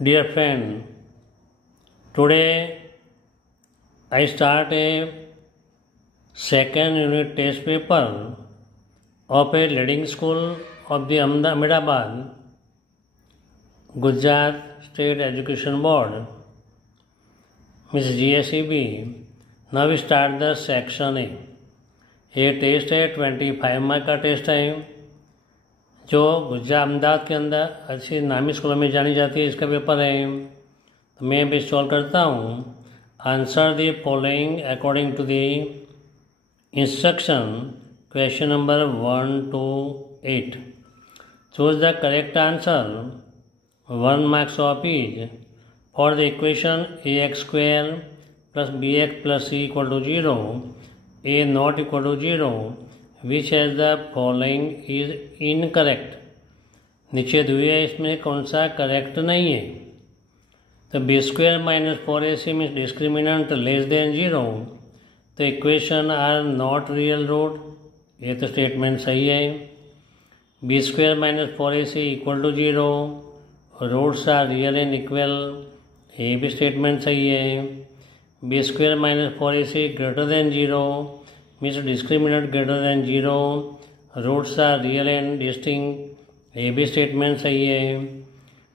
Dear friend, today I start a second unit test paper of a leading school of the Ahmedabad, Gujarat State Education Board, Ms. GSEB. Now we start the section A. ये टेस्ट है 25 मार्क का टेस्ट है जो गुजरात अहमदाबाद के अंदर अच्छी नामी स्कूलों में जानी जाती है। इसका पेपर है तो मैं भी सॉल्व करता हूँ। Answer the following according to the instruction question number 1 to 8। Choose the correct answer 1 marks of each for the equation ax square plus bx plus c equal to 0, a not equal to 0, which has the following is incorrect। नीचे दिए है इसमें कौन सा करेक्ट नहीं है। तो b square minus 4ac means discriminant less than 0, तो equation are not real root, ये तो स्टेटमेंट सही है। B square minus 4ac equal to 0, roots are real and equal, ये भी स्टेटमेंट सही है। B square minus 4ac greater than 0 means discriminant greater than 0, roots are real and distinct, ये भी स्टेटमेंट सही है।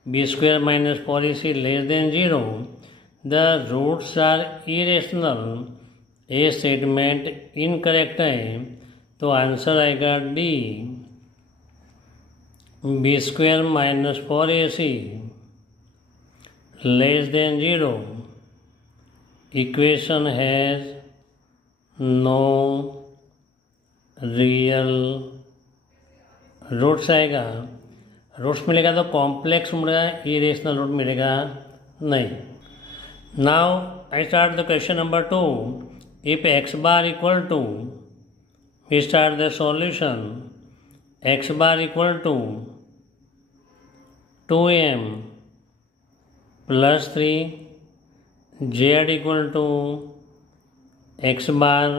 B square minus 4ac less than 0, the roots are irrational, ये statement incorrect है, तो आंसर आएगा d. B square minus 4ac less than 0 equation has no real roots आएगा। रूट्स मिलेगा तो कॉम्प्लेक्स मिलेगा, इरेशनल रूट मिलेगा नहीं। Now I start the question number 2। If x bar equal to, we start the solution. X bar equal to 2m plus 3, z equal to x bar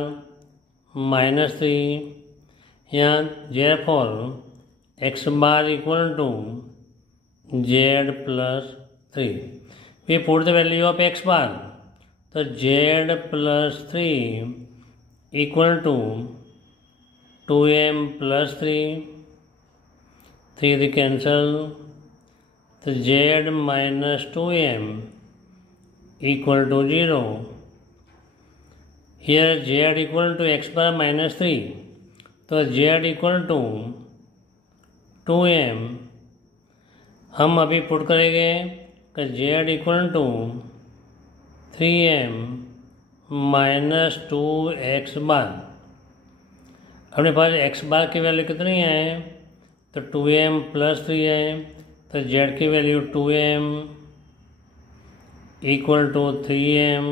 minus 3, यहाँ therefore x bar equal to Z plus 3। We put the value of X bar, तो Z plus 3 equal to 2m plus 3, 3 cancel, तो Z minus 2m equal to 0। Here Z equal to x bar minus 3, तो Z equal to 2m हम अभी put करेंगे कि z equal to 3m minus 2x bar. अपने पास एक्स बार की वैल्यू कितनी है, तो 2m प्लस 3 है, तो जेड की value 2m equal to 3m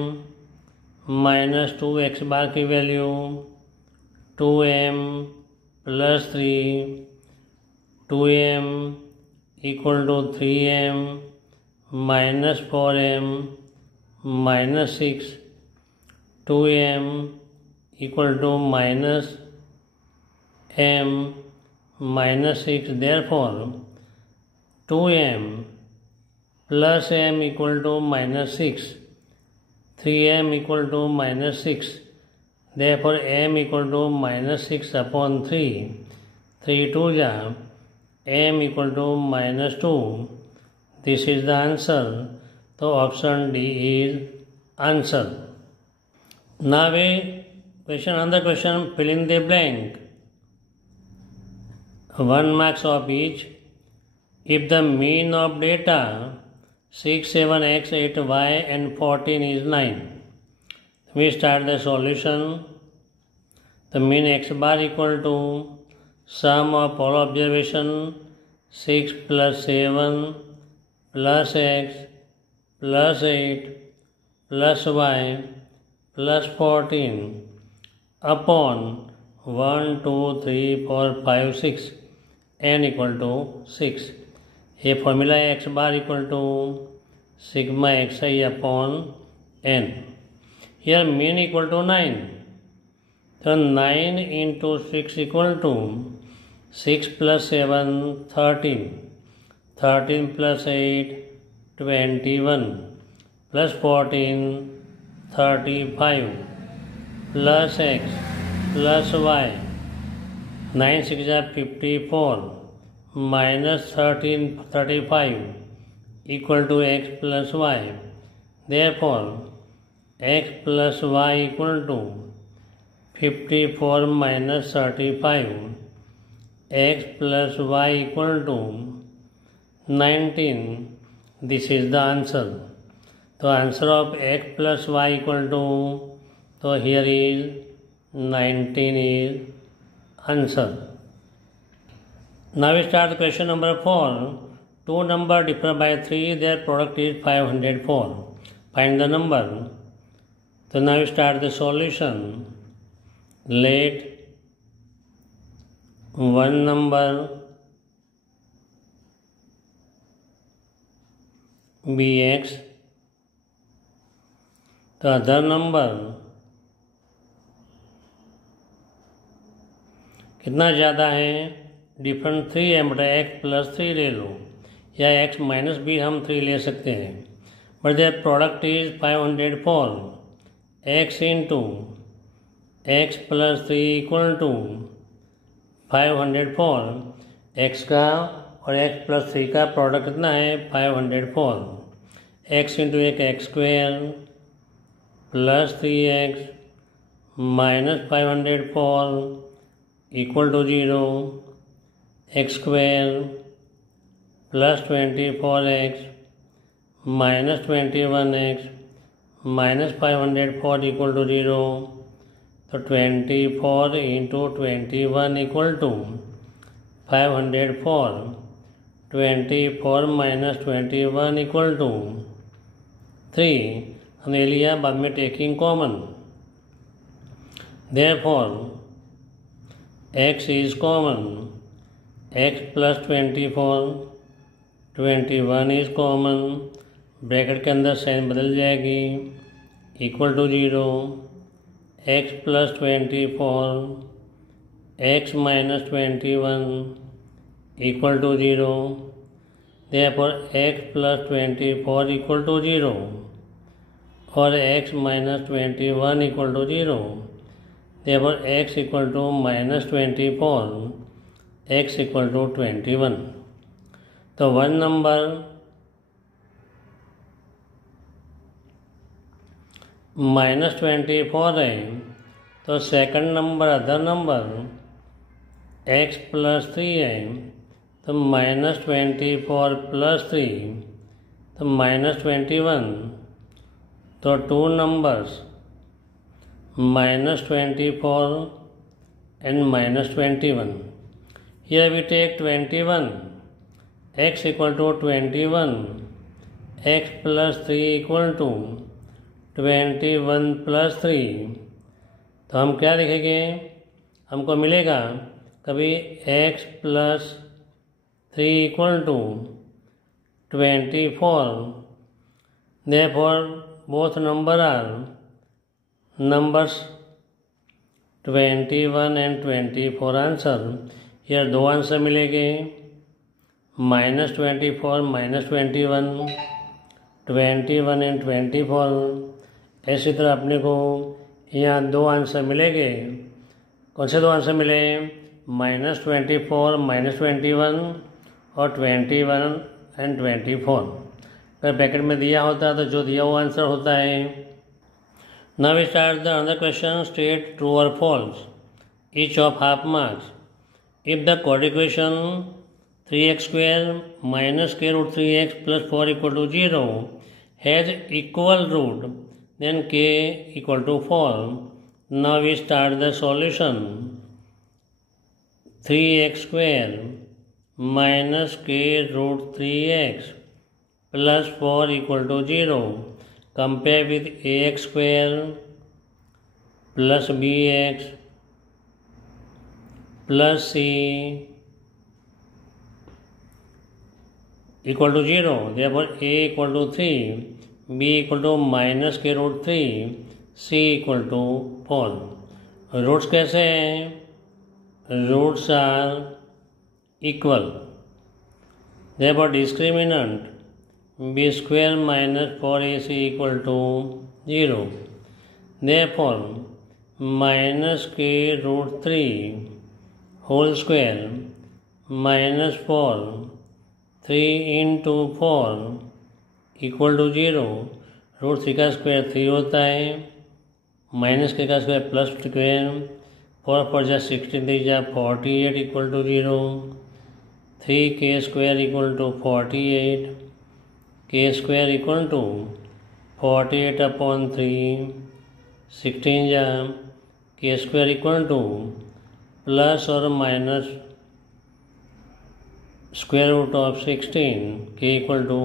minus 2x bar की value 2m plus 3, 2m equal to 3m minus 4m minus 6, 2m equal to minus m minus 6, therefore 2m plus m equal to minus 6, 3m equal to minus 6, therefore m equal to minus 6 upon 3, 3 2 जा m equal to minus 2। This is the answer, तो option d is answer. Now way question another question, fill in the blank, 1 marks of each। If the mean of data 6, 7, x, 8, y and 14 is 9, we start the solution। The mean x bar equal to sum of all observation 6 plus 7 plus x plus 8 plus y plus 14 upon 1, 2, 3, 4, 5, 6 n equal to 6। ये formula है x bar equal to sigma x i upon n. Here mean equal to 9, तो 9 into 6 equal to 6 plus 7 13, 13 plus 8 21 plus 14 35 plus x plus y 9 6 54 minus 13 35 equal to x plus y. Therefore x plus y equal to 54 minus 35, x plus y equal to 19. This is the answer. So answer of x plus y equal to, so here is 19 is answer. Now we start the question number 4. Two numbers differ by 3, their product is 504. Find the number. So now we start the solution. Let one number be x, the other number कितना ज़्यादा है, डिफरेंट 3 है, बटा x plus 3 ले लो, या x minus भी हम 3 ले सकते हैं, but their product is 504. x into x plus 3 equal to 504. x का और x प्लस 3 का प्रोडक्ट कितना है, 504. x इंटू एक x square plus 3x minus 504 equal to 0. X square plus 24x minus 21x minus 504 equal to 0. तो 24 into 21 equal to 504. 24 minus 21 equal to 3. हमने लिया, बाद में taking common. Therefore x is common. x plus 24 21 is common. Bracket के अंदर sign बदल जाएगी, equal to 0. x plus 24 x minus 21 equal to 0. Therefore x plus 24 equal to 0 और x minus 21 equal to 0. Therefore x equal to minus 24, x equal to 21. तो one number minus 24 है, तो second number other number x plus 3 है, तो माइनस 24 प्लस 3 तो माइनस 21. तो two numbers minus 24 and minus 21. Here we take 21, x equal to 21, x plus 3 equal to 21 plus 3. तो हम क्या लिखेंगे, हमको मिलेगा कभी x plus 3 equal to 24. Therefore both number are numbers 21 and 24 आंसर. यह दो आंसर मिलेंगे, माइनस 24 माइनस 21, 21 एंड 24. इसी तरह अपने को यहाँ दो आंसर मिलेंगे. कौन से दो आंसर मिले, माइनस 24 माइनस 21 और 21 एंड 24. अगर ब्रैकेट में दिया होता है तो जो दिया वो आंसर होता है. Now we start the another question. State true or false, each of half marks. If the quadratic equation 3x square minus k root 3x plus 4 equal to 0 has equal root, then k equal to 4. Now we start the solution. 3x square minus k root 3x plus 4 equal to 0. Compare with ax square plus bx plus c equal to 0. Therefore a equal to 3, b equal to minus k root 3, c equal to 4. Roots कैसे हैं, roots are equal. Therefore discriminant b square minus 4ac equal to 0. Therefore, minus k root 3 whole square minus 4 3 into 4 equal to 0. रूट 3 का स्क्वायर 3 होता है, माइनस के का square plus square 4 4 जा 16 3 जा 48 equal to 0. 3 के स्क्वायर इक्वल टू 48, के स्क्वायर इक्वल टू 48 अपॉन 3, 16 जा के स्क्वायर इक्वल टू प्लस और माइनस स्क्वायर रूट ऑफ 16 के equal to,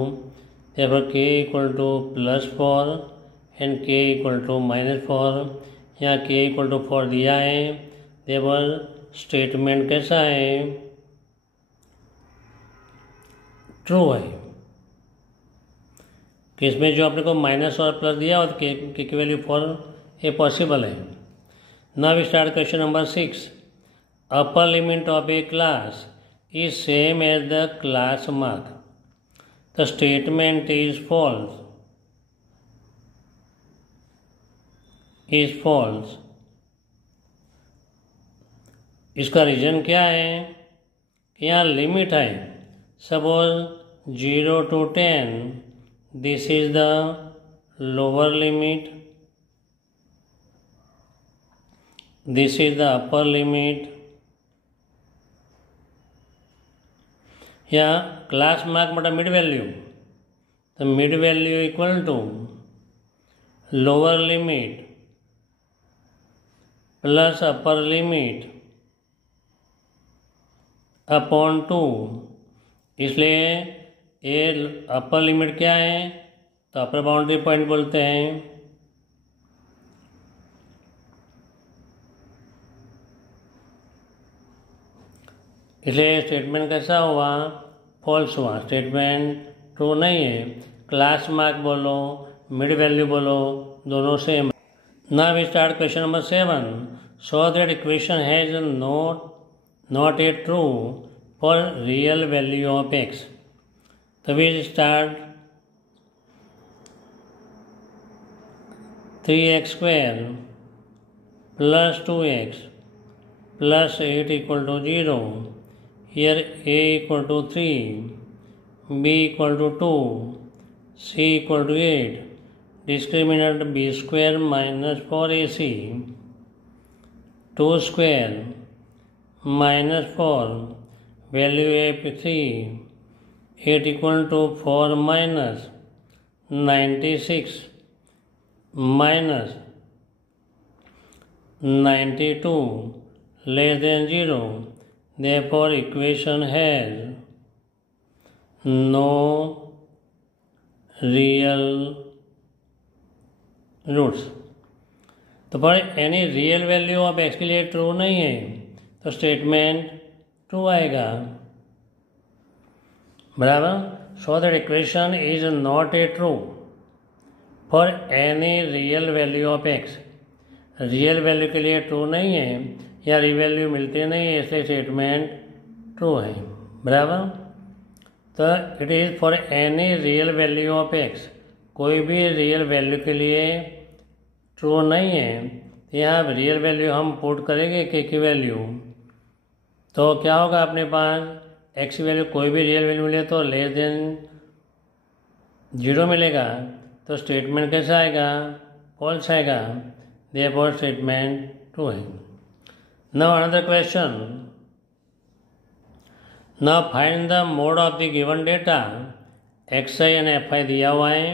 therefore k equal to plus 4 and k equal to minus 4. यहाँ k equal to 4 दिया है, therefore statement कैसा है, ट्रू है. किसमें जो अपने को माइनस और प्लस दिया और k की वैल्यू 4 ये पॉसिबल है. Now we start question number 6. Upper limit of a class is same as the class mark. The statement is false. इसका रीजन क्या है कि यहाँ लिमिट है. Suppose 0 to 10, this is the lower limit, this is the upper limit. या class mark मतलब mid value, तो mid value equal to lower limit plus upper limit upon 2. इसलिए ये अपर लिमिट क्या है, तो अपर बाउंड्री पॉइंट बोलते हैं. इसलिए स्टेटमेंट कैसा हुआ, फॉल्स हुआ. स्टेटमेंट ट्रू नहीं है. क्लास मार्क बोलो, मिड वैल्यू बोलो, दोनों same. Now we start question number 7. So that equation has not a true for real value of X. तो we start 3x square plus 2x प्लस 8 equal to 0. Here a equal to 3, b equal to 2, c equal to 8. Discriminant b square minus 4ac. 2 square minus 4. Value a 3. 8 equal to 4 minus 96 minus 92 less than 0. Therefore, equation has no real roots. तो पर any real value of x के लिए ट्रू नहीं है, तो statement true आएगा. बराबर. सो that equation is not a true for any real value of x. Real value के लिए ट्रू नहीं है या रियल वैल्यू मिलती नहीं है, इसलिए स्टेटमेंट ट्रू है. बराबर. तो it is for any real value of x. कोई भी रियल वैल्यू के लिए ट्रू नहीं है. यहाँ रियल वैल्यू हम पुट करेंगे के की वैल्यू, तो क्या होगा अपने पास, एक्स की वैल्यू कोई भी रियल वैल्यू मिले तो लेस देन 0 मिलेगा. तो स्टेटमेंट कैसा आएगा, फॉल्स आएगा. देयरफॉर स्टेटमेंट ट्रू है. Now another question. Now find the mode of the given data. xi and fi दिया हुआ है,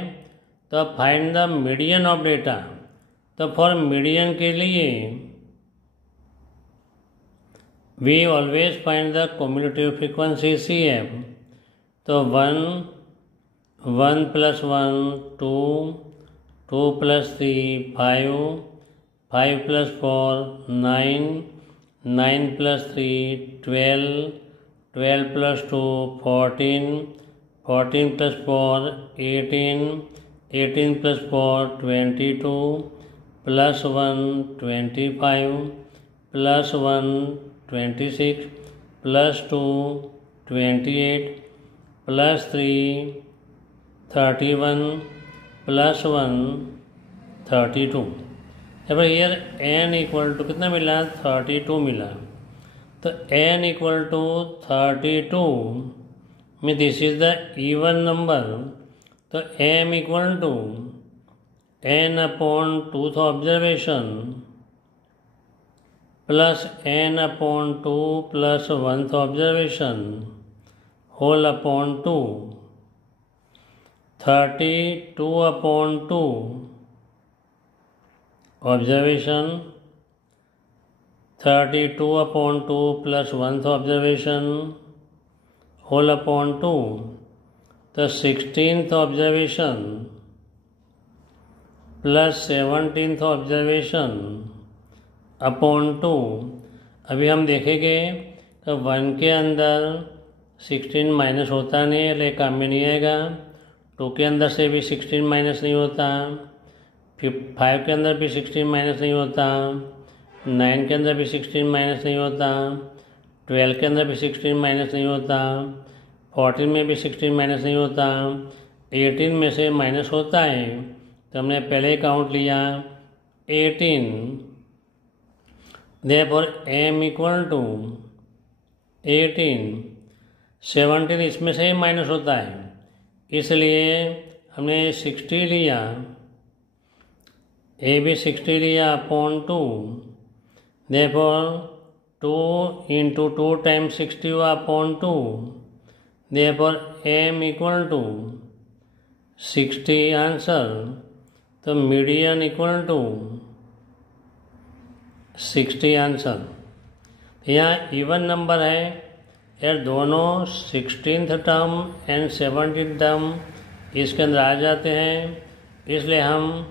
तो find the median of data. तो for median के लिए we always find the cumulative frequency CF. तो 1 plus 1 2, 2 plus 3 5, 5 plus 4 9, 9 plus 3 12, 12 plus 2 14, 14 plus 4 18, 18 plus 4 22, plus 1 25, plus 1 26, plus 2 28, plus 3 31 plus 1 32। अब हियर n इक्वल टू कितना मिला 32 मिला। तो n इक्वल टू 32 में this is the even number. तो m equal to n upon twoth observation plus n upon 2 plus 1th observation whole upon 2। 32 upon 2 observation, 32 upon 2 plus 1th observation whole upon 2। तो 16th observation plus 17th observation upon 2। अभी हम देखेंगे तो 1 के अंदर 16 माइनस होता नहीं है, ले काम में नहीं आएगा। 2 के अंदर से भी 16 माइनस नहीं होता, 5 के अंदर भी 16 माइनस नहीं होता, 9 के अंदर भी 16 माइनस नहीं होता, 12 के अंदर भी 16 माइनस नहीं होता, 14 में भी 16 माइनस नहीं होता, 18 में से माइनस होता है। तो हमने पहले काउंट लिया 18। Therefore m equal to 18। 17 इसमें से ही माइनस होता है, इसलिए हमने 60 लिया, a भी 60 लिया अपॉन 2। देयरफॉर 2 इंटू 2 टाइम्स 60 हुआ upon 2। Therefore m equal to 60 answer. तो मीडियन इक्वल टू 60 आंसर। यहाँ इवन नंबर है यार, दोनों 16th term and 17th term इसके अंदर आ जाते हैं, इसलिए हम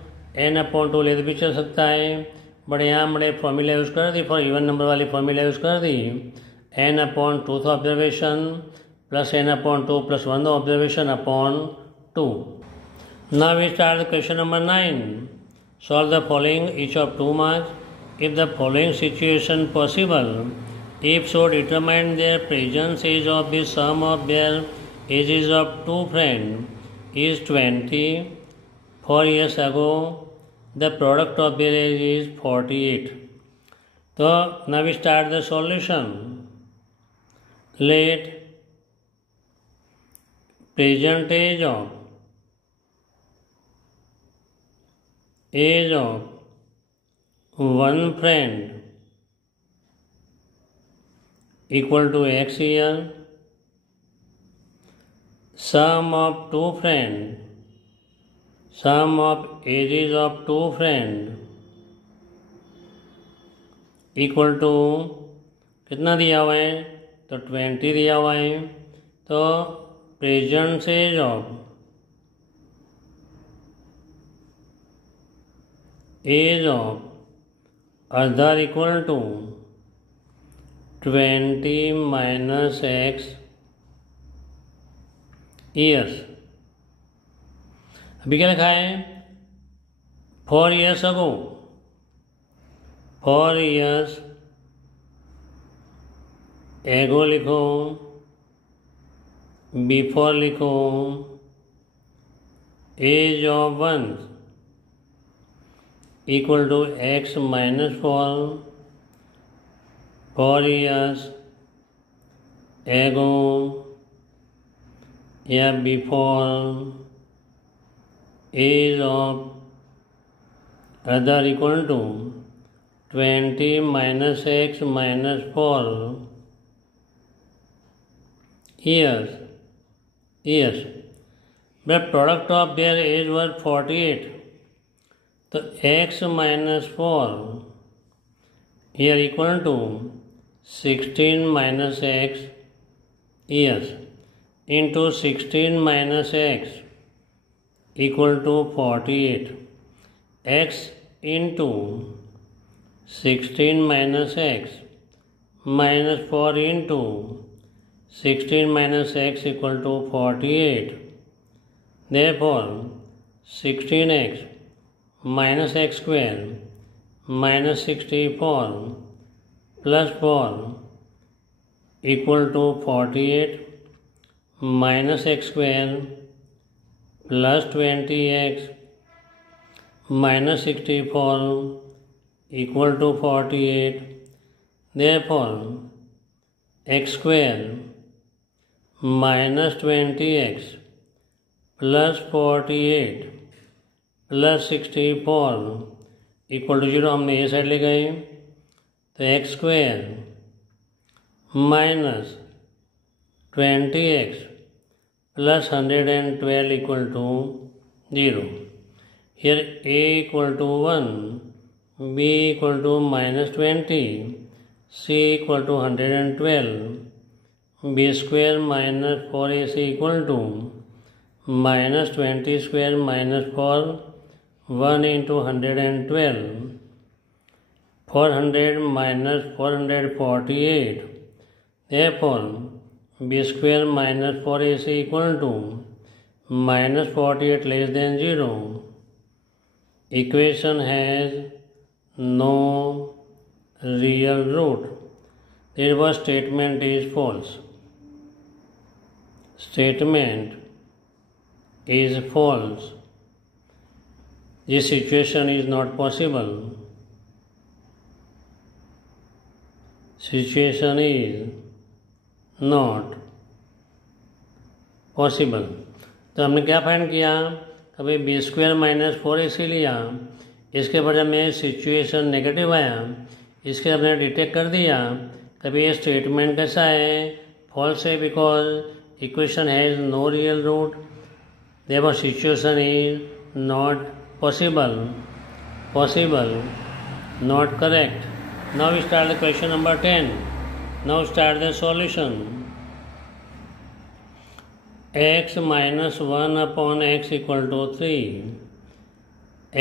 n अपॉन 2 ले भी चल सकता है। बट यहाँ हमने फॉर्मूला यूज़ कर दी, फॉर इवन नंबर वाली फॉर्मूला यूज़ कर दी, n upon 2th observation plus n upon 2 plus 1th observation upon 2। Now we start question number 9. Solve the following, each of 2 marks. If the following situation possible, if so determine their present age of the sum of their ages of 2 friends is 20. 4 years ago, the product of their age is 48. So now we start the solution. Let present age of one friend equal to x year, sum of 2 friends, sum of ages of 2 friends equal to कितना दिया हुआ है, तो 20 दिया हुआ है। तो present age of other equal to 20 minus x years. अभी क्या लिखा है 4 years अगो, 4 years एगो लिखो, बिफोर लिखो, age of 1 equal to x minus 4 years ago या before age of other equal to 20 minus x minus 4 years। But product of their age was 48। तो x minus 4 here equal to 16 minus x years into 16 minus x equal to 48। x into 16 minus x minus 4 into 16 minus x equal to 48। Therefore 16x minus x square minus 64 plus 4 equal to 48 minus x square plus 20x minus 64 equal to 48. Therefore, x square minus 20x plus 48 plus 64 equal to 0 हमने ये साइड ले गए, तो x square minus 20x plus 112 equal to 0. Here a equal to 1, b equal to minus 20, c equal to 112, b square minus 4ac equal to minus 20 square minus 4, 1 into 112, 400 minus 448. Therefore, b square minus 4ac equal to minus 48 less than 0. Equation has no real root. Therefore, statement is false. Statement is false. This situation is not possible. Situation is not possible. तो हमने क्या फाइंड किया, कभी B square minus 4ac लिया, इसके बाद जब में सिचुएशन नेगेटिव आया, इसके हमने डिटेक्ट कर दिया, कभी ये स्टेटमेंट कैसा है, फॉल्स है, because equation has no real root. Therefore situation is not possible, not correct. Now we start the question number 10. Now start the solution. X minus 1 upon x equal to 3.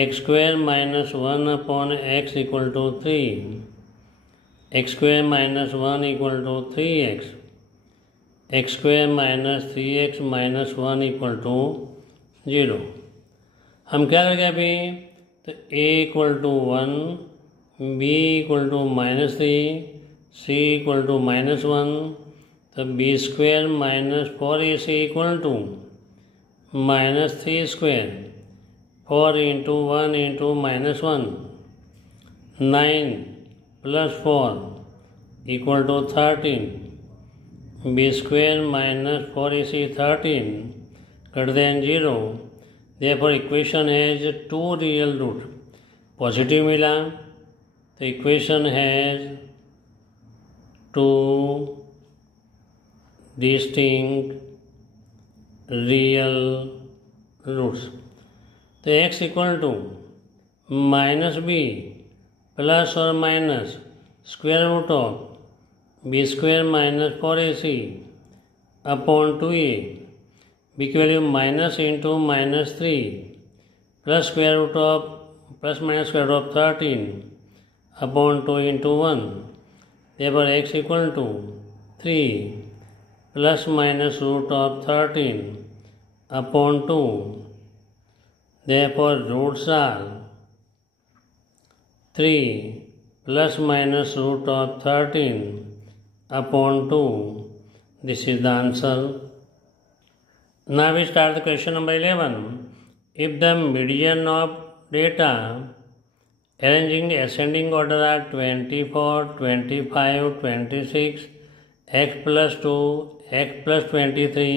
X square minus 1 upon x equal to 3. X square minus 1 equal to 3x. X square minus 3x minus 1 equal to 0. हम क्या करेंगे अभी, तो a equal to 1, b equal to minus 3, c equal to minus 1, तो b square minus 4ac equal to minus 3 square, 4 into 1 into minus 1, 9 plus 4 equal to 13, b square minus 4ac 13 greater than 0. Therefore, equation has two real root. Positive मिला, तो equation has two distinct real roots. तो x equal to minus b plus or minus square root of b square minus 4ac upon 2a. b की value minus into minus 3 plus square root of plus minus square root of 13 upon 2 into 1. Therefore x equal to 3 plus minus root of 13 upon 2. Therefore roots are 3 plus minus root of 13 upon 2. This is the answer. Now we start the question number 11. If the median of data arranging ascending order are 24, 25, 26, x plus 2, x plus 23,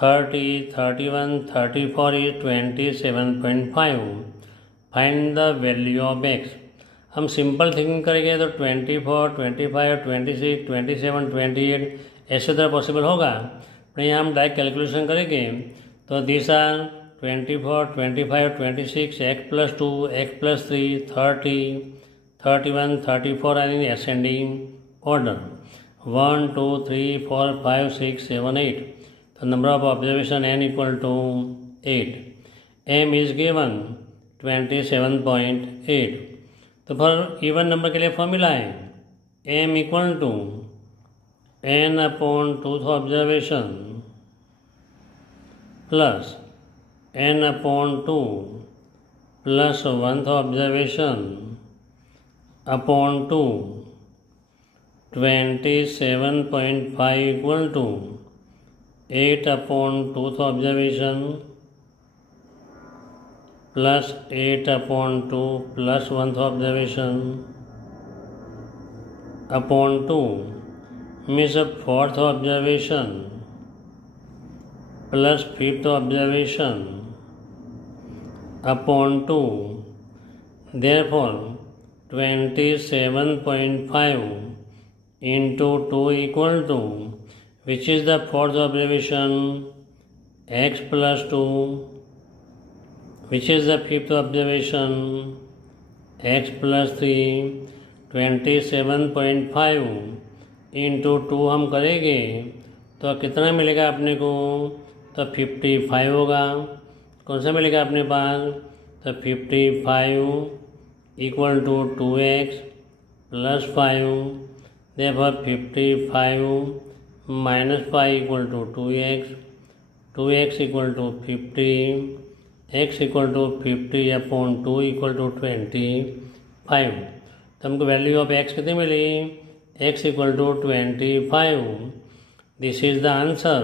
30, 31, 34 is 27.5. Find the value of x. हम simple thinking करेंगे तो 24, 25, 26, 27, 28 ऐसे तरह पॉसिबल होगा. यहाँ हम direct calculation करेंगे तो this are 24, 25, 26, x plus 2, x plus 3, 30, 31, 34 are in ascending order. 1, 2, 3, 4, 5, 6, 7, 8. So number of observation n equal to 8. m is given 27.8. तो फॉर इवन नंबर के लिए फॉर्मूला है m equal to n upon 2th observation plus n upon 2 plus 1th observation upon 2. 27.5 equal to 8 upon 2th observation plus 8/2 plus 1th observation upon 2 means the 4th observation plus 5th observation upon 2. Therefore 27.5 into 2 equal to, which is the 4th observation, x plus 2, which is the 5th observation, x plus 3. 27.5 into 2 हम करेंगे तो कितना मिलेगा अपने को, तो 55 होगा। कौन सा मिलेगा अपने पास, तो 55 equal to 2x plus 5, therefore 55 minus 5 equal to 2x, 2x equal to 50, x equal to 50/2 equal to 25। तो हमको वैल्यू ऑफ x कितनी मिली, x equal to 25। This is the answer.